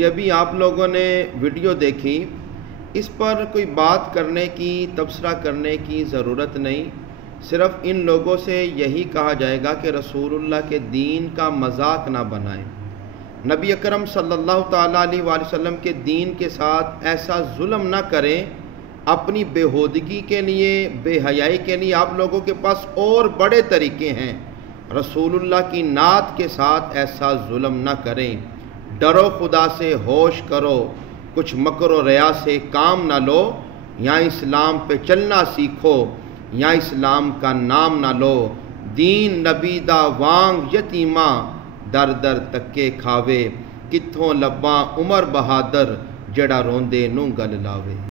یہ بھی آپ لوگوں نے ویڈیو دیکھی، اس پر کوئی بات کرنے کی، تبصرہ کرنے کی ضرورت نہیں۔ صرف ان لوگوں سے یہی کہا جائے گا کہ رسول اللہ کے دین کا مذاق نہ بنائیں، نبی اکرم صلی اللہ تعالیٰ علیہ وآلہ وسلم کے دین کے ساتھ ایسا ظلم نہ کریں۔ اپنی بے ہودگی کے لیے، بے حیائی کے لیے آپ لوگوں کے پاس اور بڑے طریقے ہیں۔ رسول اللہ کی نعت کے ساتھ ایسا ظلم نہ کریں۔ ڈرو خدا سے، ہوش کرو، کچھ مکر و ریا سے کام نہ لو، یا اسلام پہ چلنا سیکھو یا اسلام کا نام نہ لو۔ دین نبی دا وانگ یتیماں، در در تکے کھاوے، کتھوں لباں عمر بہادر، جڑا روندے نوں گل لاوے۔